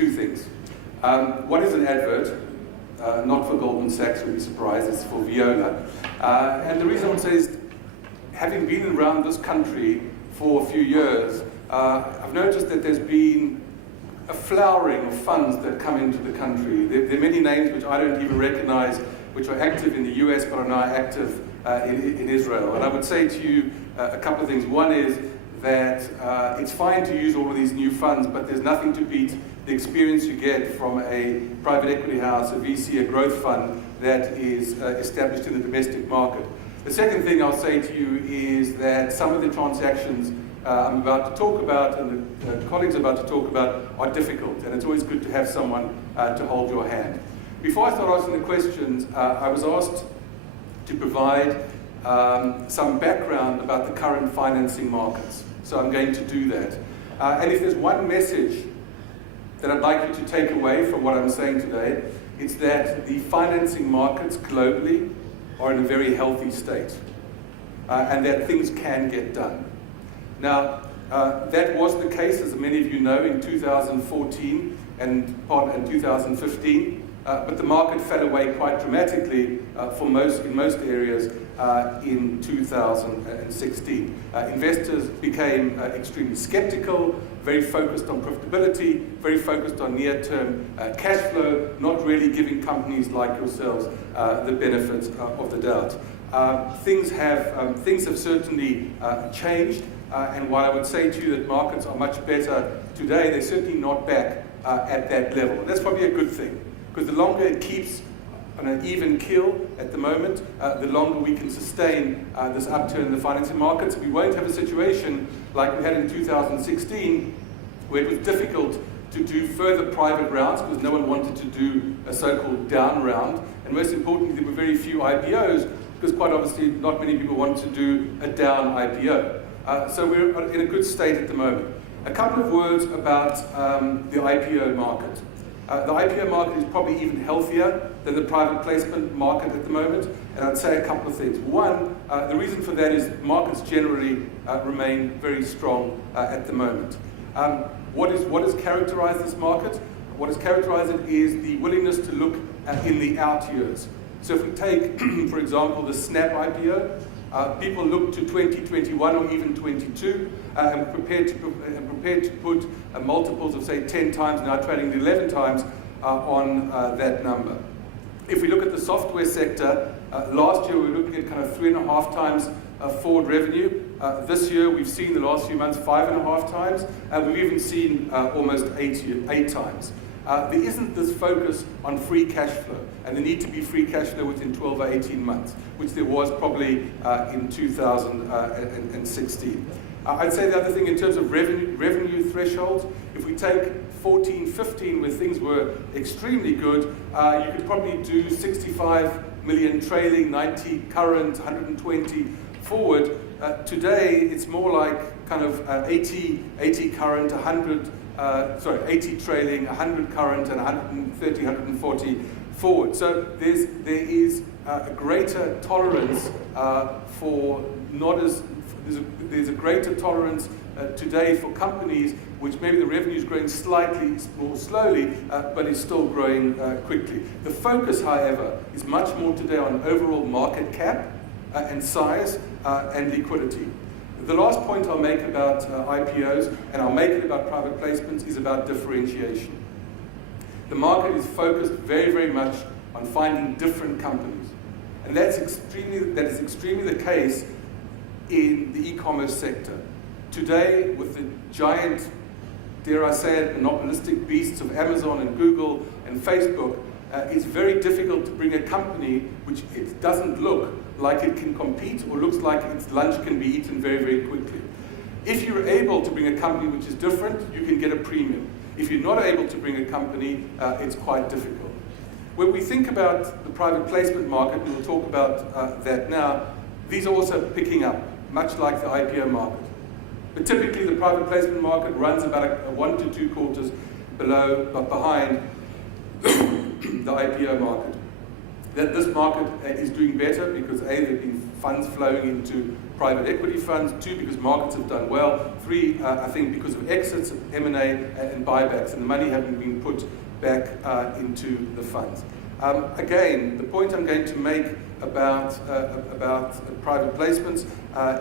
two things. One is an advert, not for Goldman Sachs, you'll be surprised, it's for Viola. And the reason I would say is, having been around this country for a few years, I've noticed that there's been a flowering of funds that come into the country. There are many names which I don't even recognize, which are active in the US but are now active in Israel. And I would say to you a couple of things. One is that it's fine to use all of these new funds, but there's nothing to beat the experience you get from a private equity house, a VC, a growth fund that is established in the domestic market. The second thing I'll say to you is that some of the transactions I'm about to talk about and the colleagues are about to talk about are difficult, and it's always good to have someone to hold your hand. Before I start asking the questions, I was asked to provide some background about the current financing markets. So I'm going to do that. And if there's one message that I'd like you to take away from what I'm saying today, it's that the financing markets globally are in a very healthy state, and that things can get done. Now, that was the case, as many of you know, in 2014 and 2015, but the market fell away quite dramatically in most areas in 2016. Investors became extremely skeptical, very focused on profitability, very focused on near-term cash flow, not really giving companies like yourselves the benefits of the doubt. Things have certainly changed, and while I would say to you that markets are much better today, they're certainly not back at that level. And that's probably a good thing, because the longer it keeps on an even keel at the moment, the longer we can sustain this upturn in the financing markets. We won't have a situation like we had in 2016, where it was difficult to do further private rounds because no one wanted to do a so-called down round. And most importantly, there were very few IPOs because quite obviously not many people want to do a down IPO. So we're in a good state at the moment. A couple of words about the IPO market. The IPO market is probably even healthier than the private placement market at the moment, and I'd say a couple of things. One, the reason for that is markets generally remain very strong at the moment. What has characterized this market? What has characterized it is the willingness to look in the out years. So if we take, for example, the Snap IPO, people look to 2021 or even 22 and prepared to put multiples of, say, 10 times, now trading 11 times on that number. If we look at the software sector, last year we were looking at kind of 3.5 times forward revenue. This year we've seen the last few months 5.5 times, and we've even seen almost 8 times. There isn't this focus on free cash flow, and the need to be free cash flow within 12 or 18 months, which there was probably in 2016. I'd say the other thing in terms of revenue thresholds, if we take 14, 15, where things were extremely good, you could probably do 65 million trailing, 90 current, 120 forward. Today, it's more like kind of 80 current, 80 trailing, 100 current, and 130, 140 forward. So there is a greater tolerance there's a greater tolerance today for companies which maybe the revenue is growing slightly more slowly, but is still growing quickly. The focus, however, is much more today on overall market cap and size and liquidity. The last point I'll make about IPOs, and I'll make it about private placements, is about differentiation. The market is focused very, very much on finding different companies. And that is extremely the case in the e-commerce sector. Today, with the giant, dare I say it, monopolistic beasts of Amazon and Google and Facebook, it's very difficult to bring a company which it doesn't look like it can compete or looks like its lunch can be eaten very, very quickly. If you're able to bring a company which is different, you can get a premium. If you're not able to bring a company, it's quite difficult. When we think about the private placement market, we will talk about that now, these are also picking up, much like the IPO market. But typically the private placement market runs about 1 to 2 quarters behind the IPO market. That this market is doing better because A, there have been funds flowing into private equity funds. 2, because markets have done well. 3, I think because of exits, M&A, and buybacks, and the money having been put back into the funds. Again, the point I'm going to make about private placements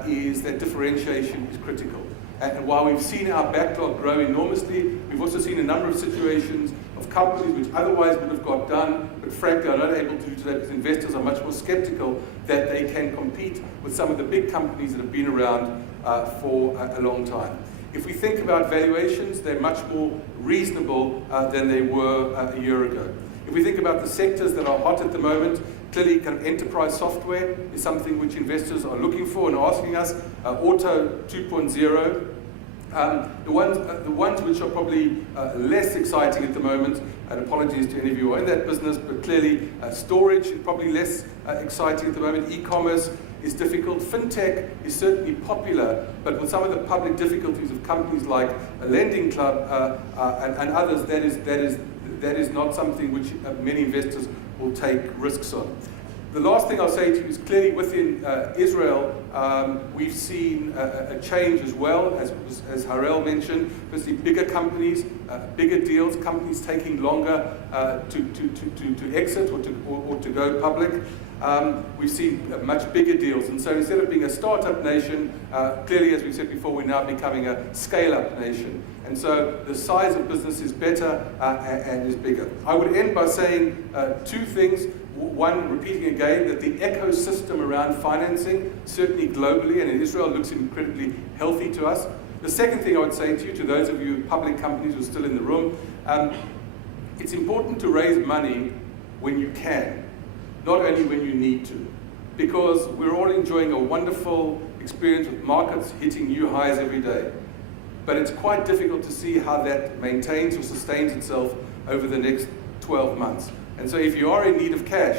is that differentiation is critical. And while we've seen our backlog grow enormously, we've also seen a number of situations of companies which otherwise would have got done, but frankly are not able to do today because investors are much more skeptical that they can compete with some of the big companies that have been around for a long time. If we think about valuations, they're much more reasonable than they were a year ago. If we think about the sectors that are hot at the moment, clearly kind of enterprise software is something which investors are looking for and asking us. Auto 2.0. The ones which are probably less exciting at the moment, and apologies to any of you who are in that business, but clearly storage is probably less exciting at the moment. E-commerce is difficult. Fintech is certainly popular, but with some of the public difficulties of companies like a Lending Club and others, that is not something which many investors will take risks on. The last thing I'll say to you is clearly within Israel, we've seen a change as well, as Harel mentioned. Firstly, bigger companies, bigger deals, companies taking longer to exit or to go public. We've seen much bigger deals, and so instead of being a startup nation, clearly, as we said before, we're now becoming a scale-up nation. And so the size of business is better and is bigger. I would end by saying 2 things. One, repeating again, that the ecosystem around financing, certainly globally and in Israel, looks incredibly healthy to us. The second thing I would say to you, to those of you public companies who are still in the room, it's important to raise money when you can, not only when you need to, because we're all enjoying a wonderful experience with markets hitting new highs every day. But it's quite difficult to see how that maintains or sustains itself over the next 12 months. And so if you are in need of cash,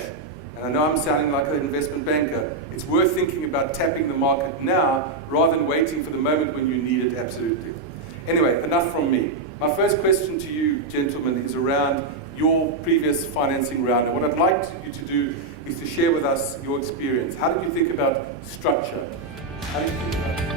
and I know I'm sounding like an investment banker, it's worth thinking about tapping the market now rather than waiting for the moment when you need it absolutely. Anyway, enough from me. My first question to you, gentlemen, is around your previous financing round. And what I'd like you to do is to share with us your experience. How did you think about structure? How did you think about